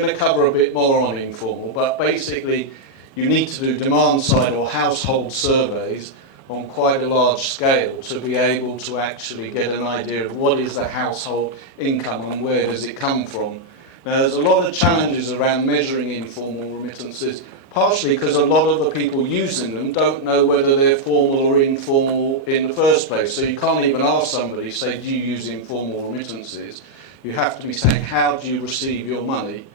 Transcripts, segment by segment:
going to cover a bit more on informal, but basically you need to do demand side or household surveys on quite a large scale to be able to actually get an idea of what is the household income and where does it come from. Now, there's a lot of challenges around measuring informal remittances, partially because a lot of the people using them don't know whether they're formal or informal in the first place. So you can't even ask somebody, say, do you use informal remittances? You have to be saying, how do you receive your money?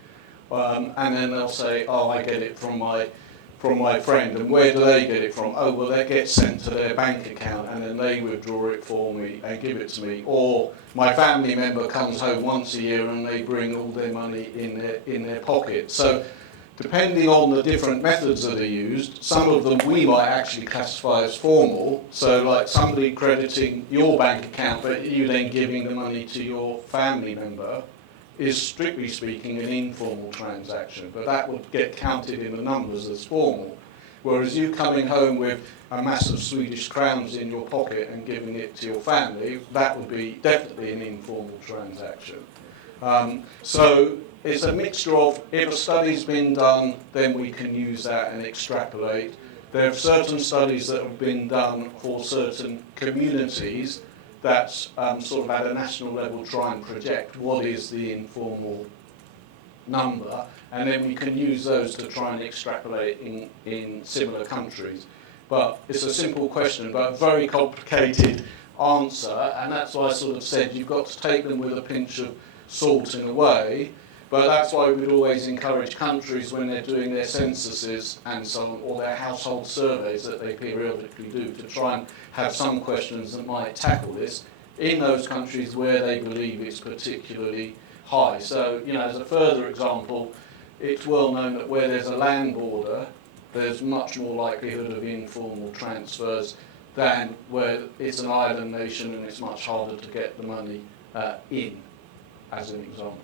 And then they'll say, oh, I get it from my friend. And where do they get it from? Oh, well, that gets sent to their bank account, and then they withdraw it for me and give it to me. Or my family member comes home once a year and they bring all their money in their pocket. So depending on the different methods that are used, some of them we might actually classify as formal. So like somebody crediting your bank account, but you then giving the money to your family member, is strictly speaking an informal transaction, but that would get counted in the numbers as formal. Whereas you coming home with a mass of Swedish crowns in your pocket and giving it to your family, that would be definitely an informal transaction. So it's a mixture of, if a study's been done, then we can use that and extrapolate. There are certain studies that have been done for certain communities that's sort of at a national level try and project what is the informal number, and then we can use those to try and extrapolate in similar countries. But it's a simple question, but a very complicated answer, and that's why I sort of said you've got to take them with a pinch of salt in a way. But that's why we would always encourage countries when they're doing their censuses and so on, or their household surveys that they periodically do, to try and have some questions that might tackle this in those countries where they believe it's particularly high. So, you know, as a further example, it's well known that where there's a land border, there's much more likelihood of informal transfers than where it's an island nation and it's much harder to get the money in, as an example.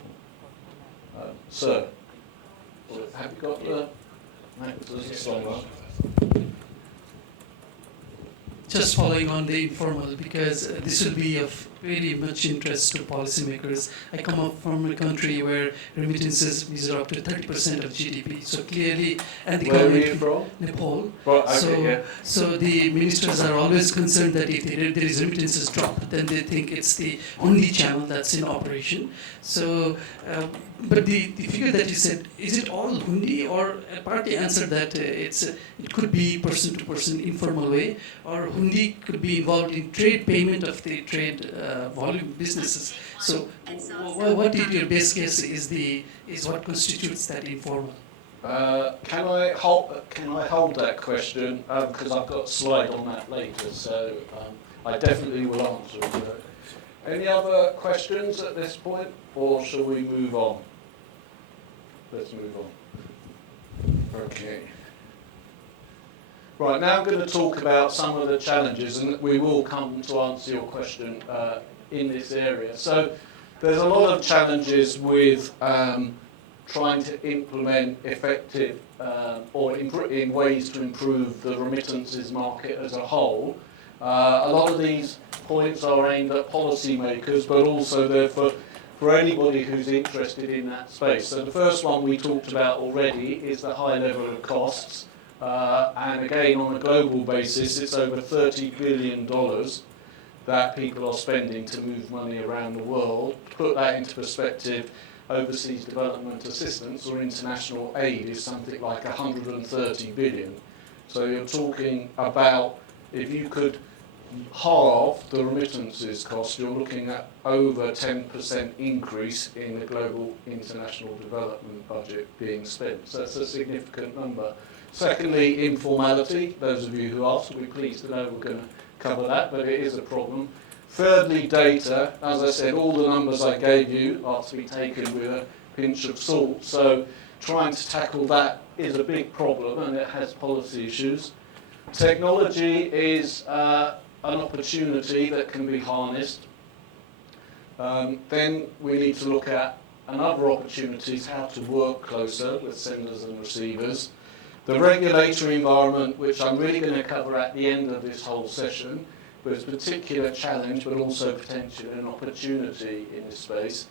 Sir, have you got the... There's a slide on. Just following on the informal, because this will be of very much interest to policymakers. I come up from a country where remittances measure up to 30% of GDP. So clearly, and the Where government, are you from? Nepal. Right, okay, So the ministers are always concerned that if there is remittances drop, then they think it's the only channel that's in operation. So, but the figure that you said, is it all hundi, or partly answered that it could be person-to-person informal way, or hundi could be involved in trade payment of the trade volume businesses. So, what did your best guess is what constitutes that informal? Can I hold that question, because I've got a slide on that later, so I definitely will answer it. Any other questions at this point, or shall we move on? Let's move on. Okay. Right, now I'm going to talk about some of the challenges, and we will come to answer your question in this area. So there's a lot of challenges with trying to implement effective or in ways to improve the remittances market as a whole. A lot of these points are aimed at policymakers, but also they're for anybody who's interested in that space. So the first one we talked about already is the high level of costs. And again, on a global basis, it's over $30 billion that people are spending to move money around the world. To put that into perspective, overseas development assistance or international aid is something like 130 billion. So you're talking about, if you could halve the remittances cost, you're looking at over 10% increase in the global international development budget being spent. So that's a significant number. Secondly, informality. Those of you who asked will be pleased to know we're going to cover that, but it is a problem. Thirdly, data. As I said, all the numbers I gave you are to be taken with a pinch of salt. So trying to tackle that is a big problem, and it has policy issues. Technology is an opportunity that can be harnessed. Then we need to look at another opportunities, how to work closer with senders and receivers. The regulatory environment, which I'm really going to cover at the end of this whole session, but it's a particular challenge, but also potentially an opportunity in this space.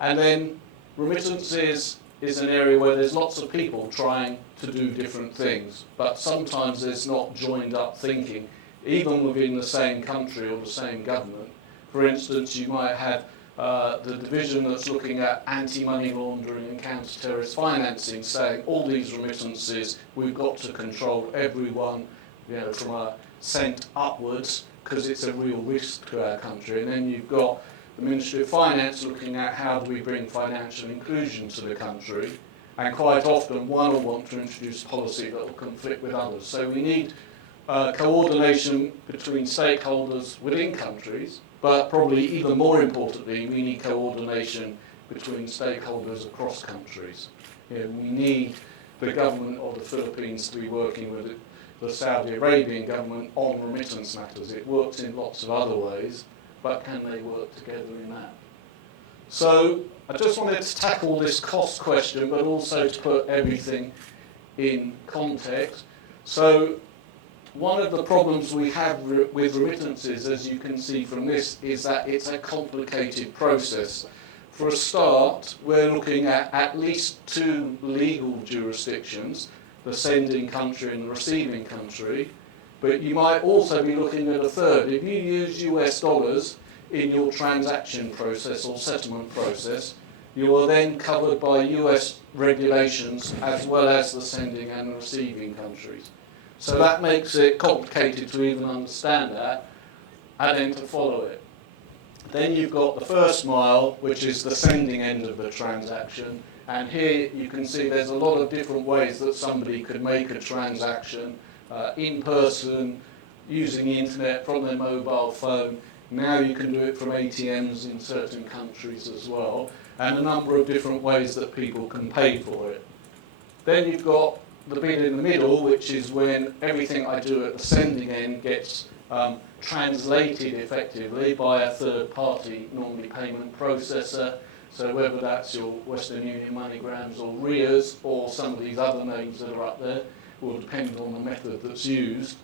And then remittances is an area where there's lots of people trying to do different things, but sometimes there's not joined up thinking, even within the same country or the same government. For instance, you might have the division that's looking at anti-money laundering and counter-terrorist financing saying all these remittances, we've got to control everyone, from a cent upwards, because it's a real risk to our country. And then you've got the Ministry of Finance looking at how do we bring financial inclusion to the country, and quite often one will want to introduce policy that will conflict with others. So we need coordination between stakeholders within countries, but probably even more importantly, we need coordination between stakeholders across countries. We need the government of the Philippines to be working with the Saudi Arabian government on remittance matters. It works in lots of other ways, but can they work together in that? So I just wanted to tackle this cost question, but also to put everything in context. So one of the problems we have with remittances, as you can see from this, is that it's a complicated process. For a start, we're looking at least two legal jurisdictions, the sending country and the receiving country, but you might also be looking at a third. If you use US dollars in your transaction process or settlement process, you are then covered by US regulations as well as the sending and the receiving countries. So that makes it complicated to even understand that and then to follow it. Then you've got the first mile, which is the sending end of the transaction. And here you can see there's a lot of different ways that somebody could make a transaction in person, using the internet, from their mobile phone. Now you can do it from ATMs in certain countries as well, and a number of different ways that people can pay for it. Then you've got the bit in the middle, which is when everything I do at the sending end gets translated effectively by a third party, normally payment processor. So whether that's your Western Union, MoneyGrams or RIAs or some of these other names that are up there, will depend on the method that's used.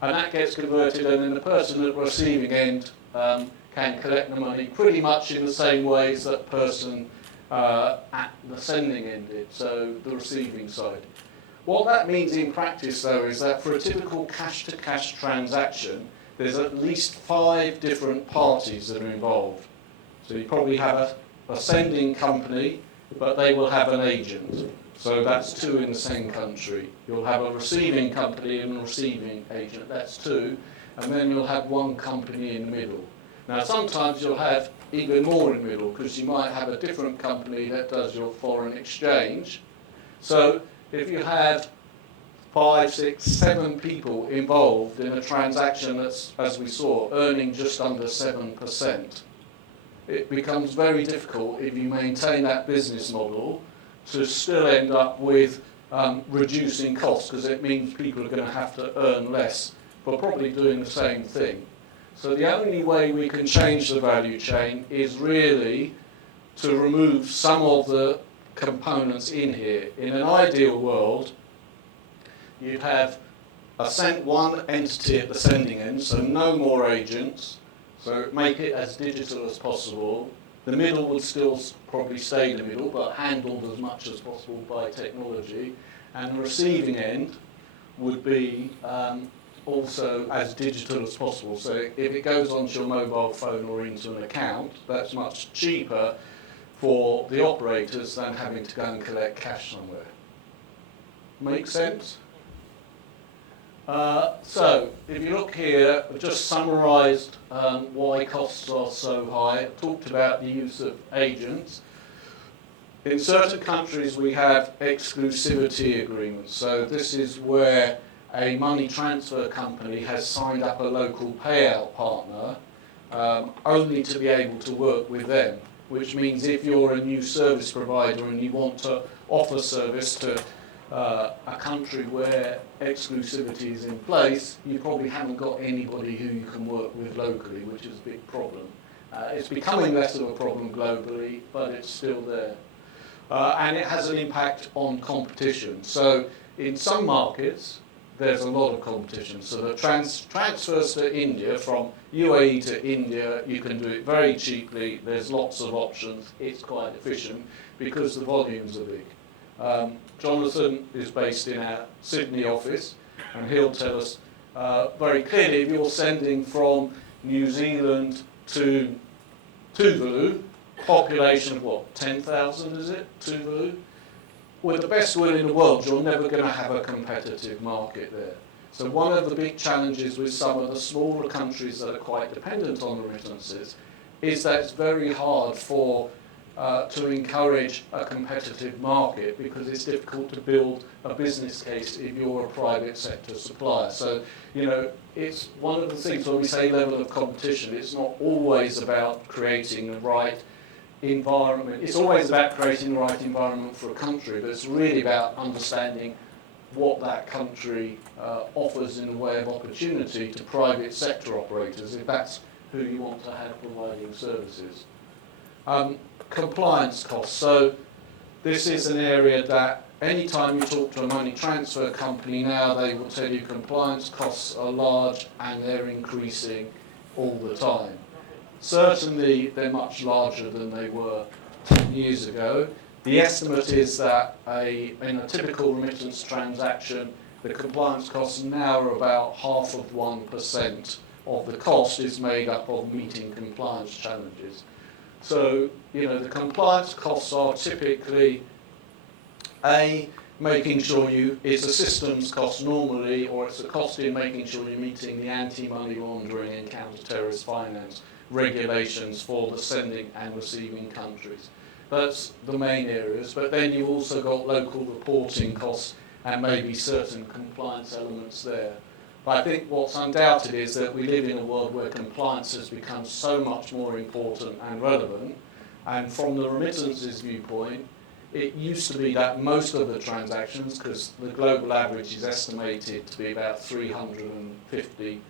And that gets converted, and then the person at the receiving end can collect the money pretty much in the same ways that the person at the sending end did, so the receiving side. What that means in practice, though, is that for a typical cash-to-cash transaction, there's at least 5 different parties that are involved. So you probably have a sending company, but they will have an agent. So that's 2 in the same country. You'll have a receiving company and a receiving agent, that's 2. And then you'll have 1 company in the middle. Now sometimes you'll have even more in the middle, because you might have a different company that does your foreign exchange. So if you have 5, 6, 7 people involved in a transaction that's, as we saw, earning just under 7%, it becomes very difficult if you maintain that business model to still end up with reducing costs, because it means people are going to have to earn less for probably doing the same thing. So the only way we can change the value chain is really to remove some of the components in here. In an ideal world, you'd have one entity at the sending end, so no more agents, so make it as digital as possible. The middle would still probably stay in the middle, but handled as much as possible by technology. And the receiving end would be also as digital as possible. So if it goes onto your mobile phone or into an account, that's much cheaper for the operators than having to go and collect cash somewhere. Make sense? So if you look here, I've just summarised why costs are so high. I talked about the use of agents. In certain countries we have exclusivity agreements. So this is where a money transfer company has signed up a local payout partner only to be able to work with them, which means if you're a new service provider and you want to offer service to a country where exclusivity is in place, you probably haven't got anybody who you can work with locally, which is a big problem. It's becoming less of a problem globally, but it's still there. And it has an impact on competition. So in some markets, there's a lot of competition. So the transfers to India, from UAE to India, you can do it very cheaply. There's lots of options. It's quite efficient because the volumes are big. Jonathan is based in our Sydney office, and he'll tell us very clearly, if you're sending from New Zealand to Tuvalu, population of what, 10,000 is it, Tuvalu? With the best will in the world, you're never going to have a competitive market there. So one of the big challenges with some of the smaller countries that are quite dependent on remittances is that it's very hard to encourage a competitive market, because it's difficult to build a business case if you're a private sector supplier. So, it's one of the things when we say level of competition, it's not always about creating the right environment. It's always about creating the right environment for a country, but it's really about understanding what that country offers in the way of opportunity to private sector operators, if that's who you want to have providing services. Compliance costs. So this is an area that anytime you talk to a money transfer company now, they will tell you compliance costs are large and they're increasing all the time. Certainly they're much larger than they were 10 years ago. The estimate is that in a typical remittance transaction, the compliance costs now are about 0.5% of the cost is made up of meeting compliance challenges. So, the compliance costs are typically making sure it's a systems cost normally, or it's a cost in making sure you're meeting the anti-money laundering and counter-terrorist finance regulations for the sending and receiving countries. That's the main areas, but then you've also got local reporting costs and maybe certain compliance elements there. But I think what's undoubted is that we live in a world where compliance has become so much more important and relevant, and from the remittances viewpoint, it used to be that most of the transactions, because the global average is estimated to be about $350,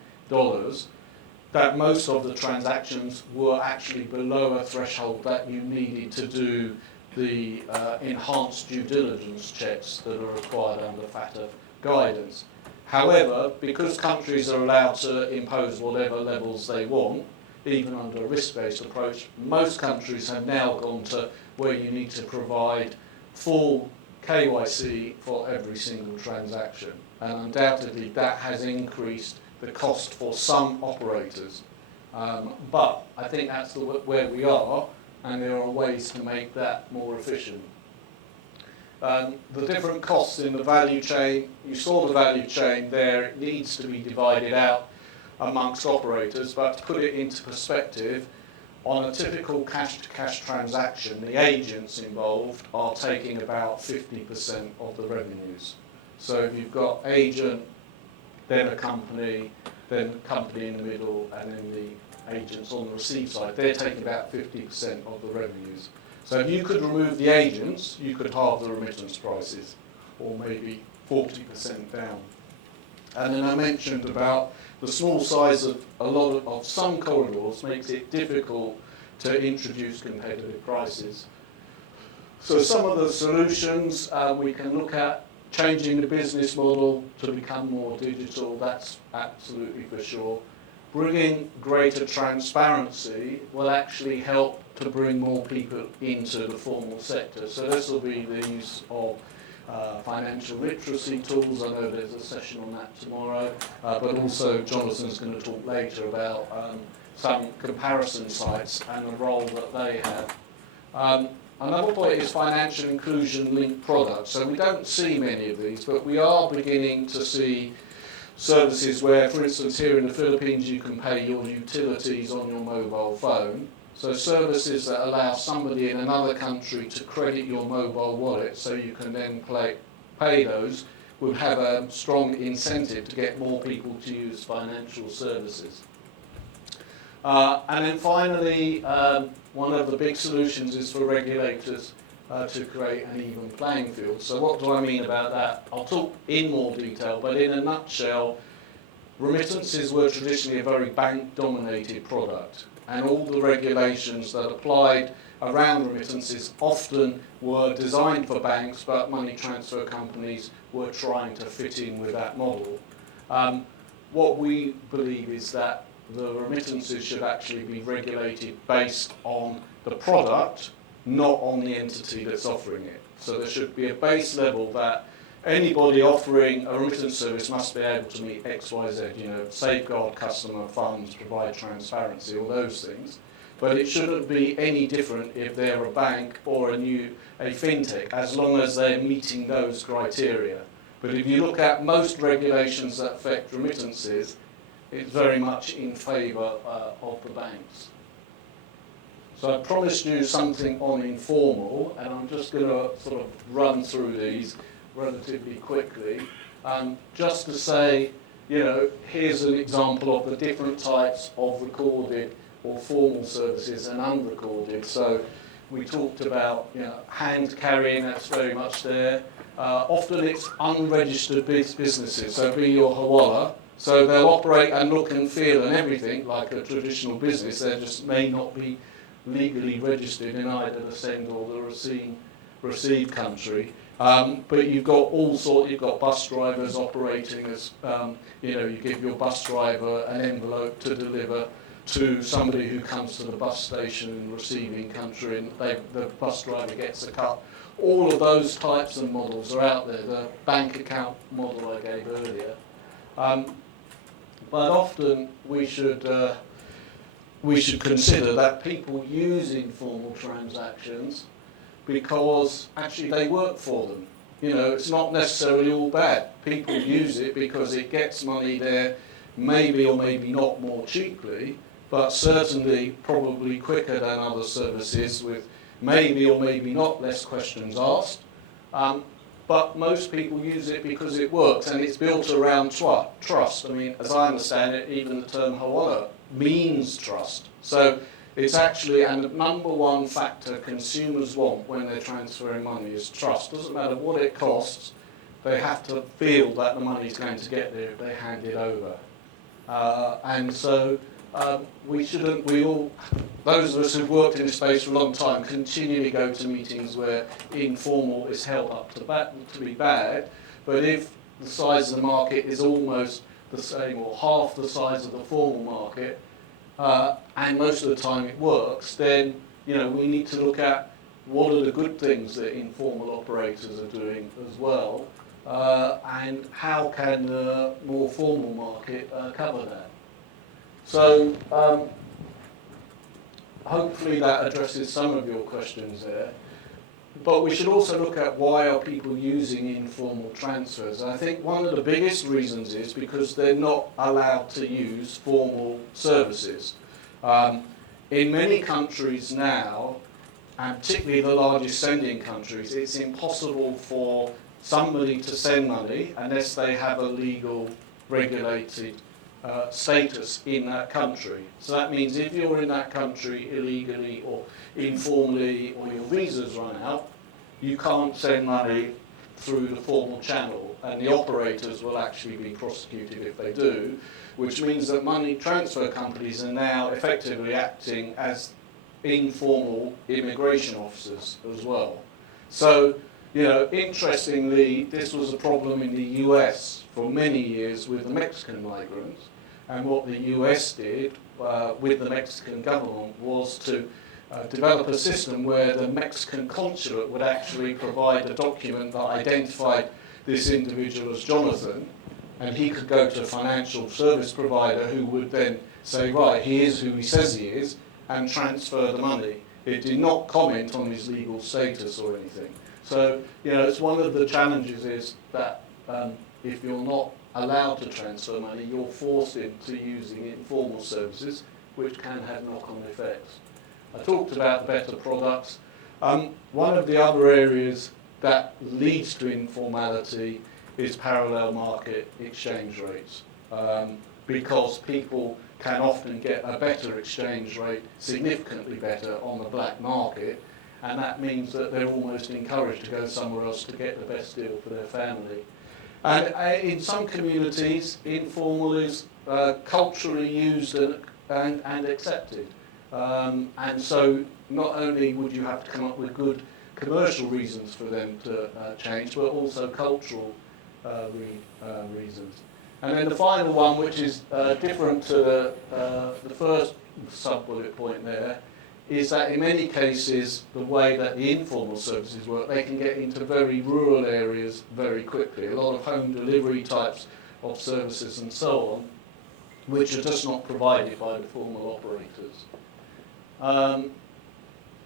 that most of the transactions were actually below a threshold that you needed to do the enhanced due diligence checks that are required under FATF guidance. However, because countries are allowed to impose whatever levels they want, even under a risk-based approach, most countries have now gone to where you need to provide full KYC for every single transaction. And undoubtedly that has increased the cost for some operators. But I think that's where we are, and there are ways to make that more efficient. The different costs in the value chain, you saw the value chain there, it needs to be divided out amongst operators, but to put it into perspective, on a typical cash-to-cash transaction, the agents involved are taking about 50% of the revenues. So if you've got agent, then a company in the middle, and then the agents on the receive side, they're taking about 50% of the revenues. So if you could remove the agents, you could halve the remittance prices, or maybe 40% down. And then I mentioned about the small size of of some corridors makes it difficult to introduce competitive prices. So some of the solutions we can look at, changing the business model to become more digital, that's absolutely for sure. Bringing greater transparency will actually help to bring more people into the formal sector. So this will be the use of financial literacy tools. I know there's a session on that tomorrow, but also Jonathan's going to talk later about some comparison sites and the role that they have. Another point is financial inclusion linked products. So we don't see many of these, but we are beginning to see services where, for instance, here in the Philippines, you can pay your utilities on your mobile phone. So services that allow somebody in another country to credit your mobile wallet so you can then pay those would have a strong incentive to get more people to use financial services. And then finally, one of the big solutions is for regulators to create an even playing field. So what do I mean about that? I'll talk in more detail, but in a nutshell, remittances were traditionally a very bank-dominated product. and all the regulations that applied around remittances often were designed for banks, but money transfer companies were trying to fit in with that model. What we believe is that the remittances should actually be regulated based on the product, not on the entity that's offering it. So there should be a base level that anybody offering a remittance service must be able to meet X, Y, Z, safeguard customer funds, provide transparency, all those things. But it shouldn't be any different if they're a bank or a fintech, as long as they're meeting those criteria. But if you look at most regulations that affect remittances, it's very much in favour of the banks. So I promised you something on informal, and I'm just going to sort of run through these relatively quickly. Just to say, here's an example of the different types of recorded or formal services and unrecorded. So we talked about hand carrying, that's very much there. Often it's unregistered businesses, so be your hawala. So they'll operate and look and feel and everything like a traditional business. They just may not be legally registered in either the send or the receive country. But you've got all sorts. You've got bus drivers operating as you give your bus driver an envelope to deliver to somebody who comes to the bus station in the receiving country, and the bus driver gets a cut. All of those types of models are out there. The bank account model I gave earlier. But often we should consider that people use informal transactions because actually they work for them. It's not necessarily all bad. People use it because it gets money there, maybe or maybe not more cheaply, but certainly probably quicker than other services with maybe or maybe not less questions asked. But most people use it because it works, and it's built around trust. I mean, as I understand it, even the term hawala means trust. So it's actually, and the number one factor consumers want when they're transferring money is trust. Doesn't matter what it costs, they have to feel that the money's going to get there if they hand it over. And so those of us who've worked in this space for a long time continually go to meetings where informal is held up to be bad, but if the size of the market is almost the same or half the size of the formal market, and most of the time it works, then we need to look at what are the good things that informal operators are doing as well, and how can the more formal market cover that. So hopefully that addresses some of your questions there. But we should also look at why are people using informal transfers. And I think one of the biggest reasons is because they're not allowed to use formal services. In many countries now, and particularly the largest sending countries, it's impossible for somebody to send money unless they have a legal regulated status in that country. So that means if you're in that country illegally or informally, or your visa's run out, you can't send money through the formal channel, and the operators will actually be prosecuted if they do, which means that money transfer companies are now effectively acting as informal immigration officers as well. So, interestingly, this was a problem in the US for many years with the Mexican migrants. And what the US did with the Mexican government was to develop a system where the Mexican consulate would actually provide a document that identified this individual as Jonathan, and he could go to a financial service provider who would then say, right, he is who he says he is, and transfer the money. It did not comment on his legal status or anything. So, it's one of the challenges is that if you're not allowed to transfer money, you're forced into using informal services, which can have knock-on effects. I talked about the better products. One of the other areas that leads to informality is parallel market exchange rates, because people can often get a better exchange rate, significantly better on the black market, and that means that they're almost encouraged to go somewhere else to get the best deal for their family. And in some communities, informal is culturally used and accepted. And so not only would you have to come up with good commercial reasons for them to change, but also cultural reasons. And then the final one, which is different to the first sub-bullet point there, is that in many cases, the way that the informal services work, they can get into very rural areas very quickly. A lot of home delivery types of services and so on, which are just not provided by the formal operators.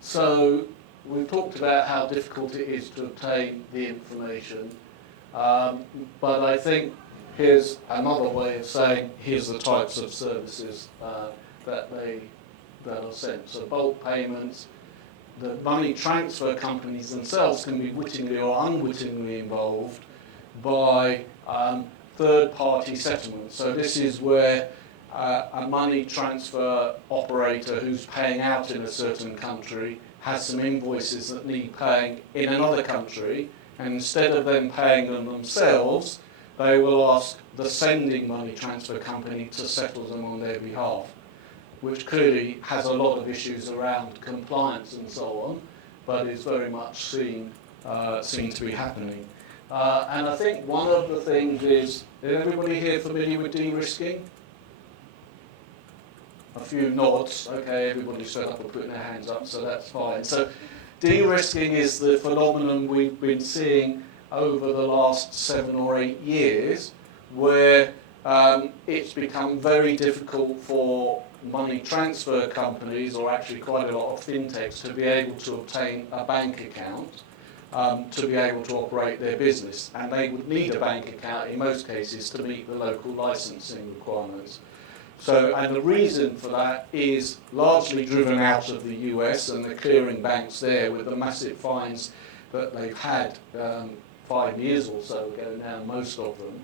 So we've talked about how difficult it is to obtain the information, but I think here's another way of saying here's the types of services that are sent. So bulk payments, the money transfer companies themselves can be wittingly or unwittingly involved by third-party settlements. So this is where a money transfer operator who's paying out in a certain country has some invoices that need paying in another country, and instead of them paying them themselves, they will ask the sending money transfer company to settle them on their behalf, which clearly has a lot of issues around compliance and so on, but is very much seen to be happening. And I think one of the things is everybody here familiar with de-risking? A few nods. Okay, everybody stood up and putting their hands up, so that's fine. So de-risking is the phenomenon we've been seeing over the last 7 or 8 years, where it's become very difficult for money transfer companies, or actually quite a lot of fintechs, to be able to obtain a bank account to be able to operate their business. And they would need a bank account in most cases to meet the local licensing requirements. So, and the reason for that is largely driven out of the US and the clearing banks there, with the massive fines that they've had 5 years or so ago now, most of them,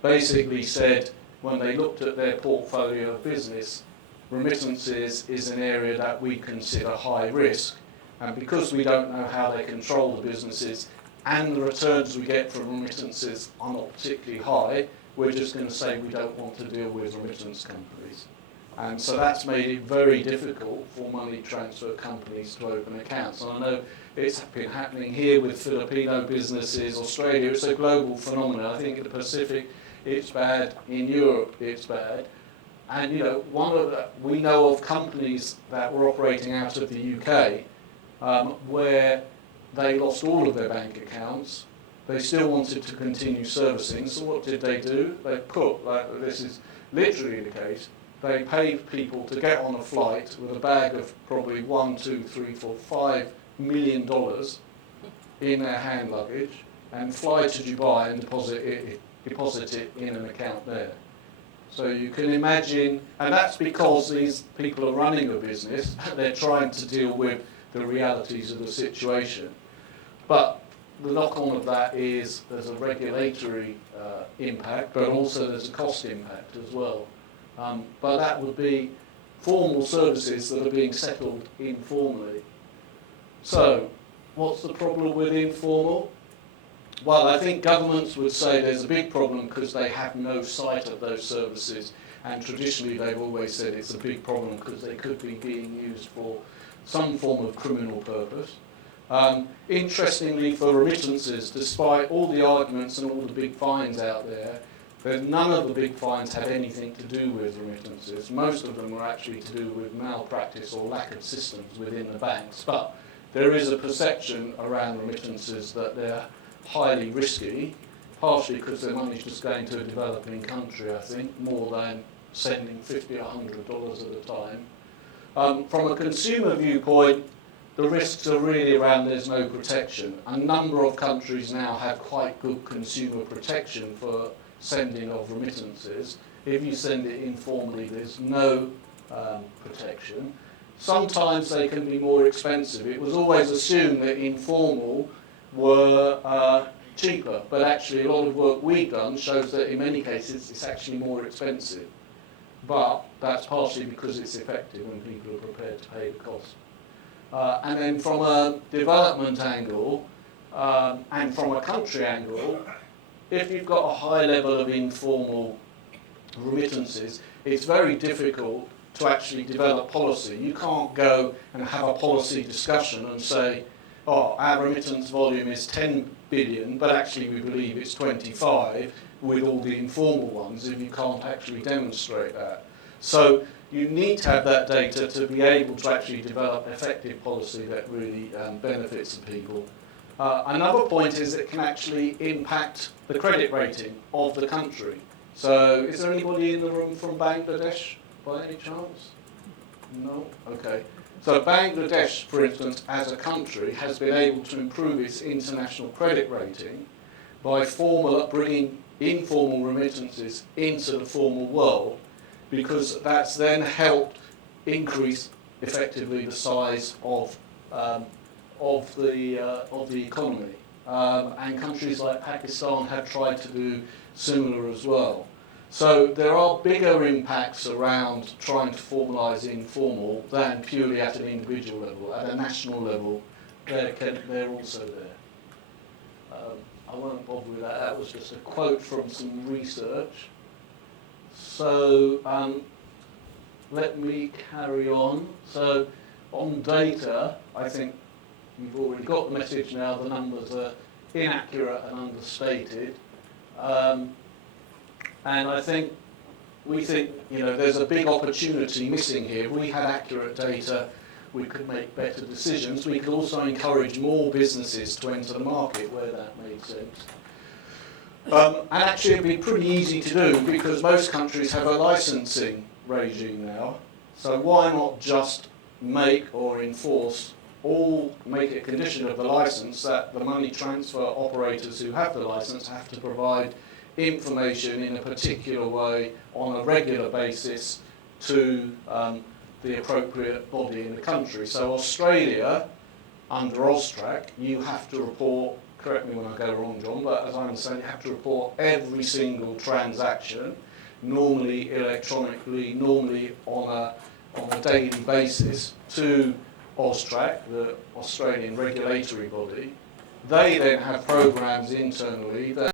basically said when they looked at their portfolio of business, remittances is an area that we consider high risk, and because we don't know how they control the businesses and the returns we get from remittances are not particularly high, we're just going to say we don't want to deal with remittance companies. And so that's made it very difficult for money transfer companies to open accounts. And I know it's been happening here with Filipino businesses, Australia, it's a global phenomenon. I think in the Pacific it's bad, in Europe it's bad. And you know, we know of companies that were operating out of the UK where they lost all of their bank accounts. They still wanted to continue servicing, so what did they do? They put, like this is literally the case, they paid people to get on a flight with a bag of probably $1, $2, $3, $4, $5 million in their hand luggage and fly to Dubai and deposit it in an account there. So you can imagine, and that's because these people are running a business, they're trying to deal with the realities of the situation. But the knock-on of that is there's a regulatory impact, but also there's a cost impact as well. But that would be formal services that are being settled informally. So, what's the problem with informal? Well, I think governments would say there's a big problem because they have no sight of those services, and traditionally they've always said it's a big problem because they could be being used for some form of criminal purpose. Interestingly, for remittances, despite all the arguments and all the big fines out there, none of the big fines had anything to do with remittances. Most of them were actually to do with malpractice or lack of systems within the banks. But there is a perception around remittances that they're highly risky, partially because their money's just going to a developing country, I think, more than sending $50 or $100 at a time. From a consumer viewpoint, the risks are really around there's no protection. A number of countries now have quite good consumer protection for sending of remittances. If you send it informally, there's no protection. Sometimes they can be more expensive. It was always assumed that informal were cheaper, but actually a lot of work we've done shows that in many cases it's actually more expensive. But that's partially because it's effective and people are prepared to pay the cost. And then from a development angle and from a country angle, if you've got a high level of informal remittances, it's very difficult to actually develop policy. You can't go and have a policy discussion and say, oh, our remittance volume is 10 billion, but actually we believe it's 25 with all the informal ones if you can't actually demonstrate that. So you need to have that data to be able to actually develop effective policy that really benefits the people. Another point is it can actually impact the credit rating of the country. So is there anybody in the room from Bangladesh by any chance? No? Okay. So Bangladesh, for instance, as a country, has been able to improve its international credit rating by bringing informal remittances into the formal world, because that's then helped increase effectively the size of the economy. And countries like Pakistan have tried to do similar as well. So there are bigger impacts around trying to formalise informal than purely at an individual level. At a national level, they're also there. I won't bother with that. That was just a quote from some research. So let me carry on. So on data, I think you've already got the message now. The numbers are inaccurate and understated. And we think, there's a big opportunity missing here. If we had accurate data, we could make better decisions. We could also encourage more businesses to enter the market where that made sense. And actually it'd be pretty easy to do because most countries have a licensing regime now. So why not just make or enforce make it a condition of the license that the money transfer operators who have the license have to provide information in a particular way on a regular basis to the appropriate body in the country. So Australia, under Austrac, you have to report, correct me when I go wrong, John, but as I understand, you have to report every single transaction, normally electronically, normally on a daily basis, to Austrac, the Australian regulatory body. They then have programs internally that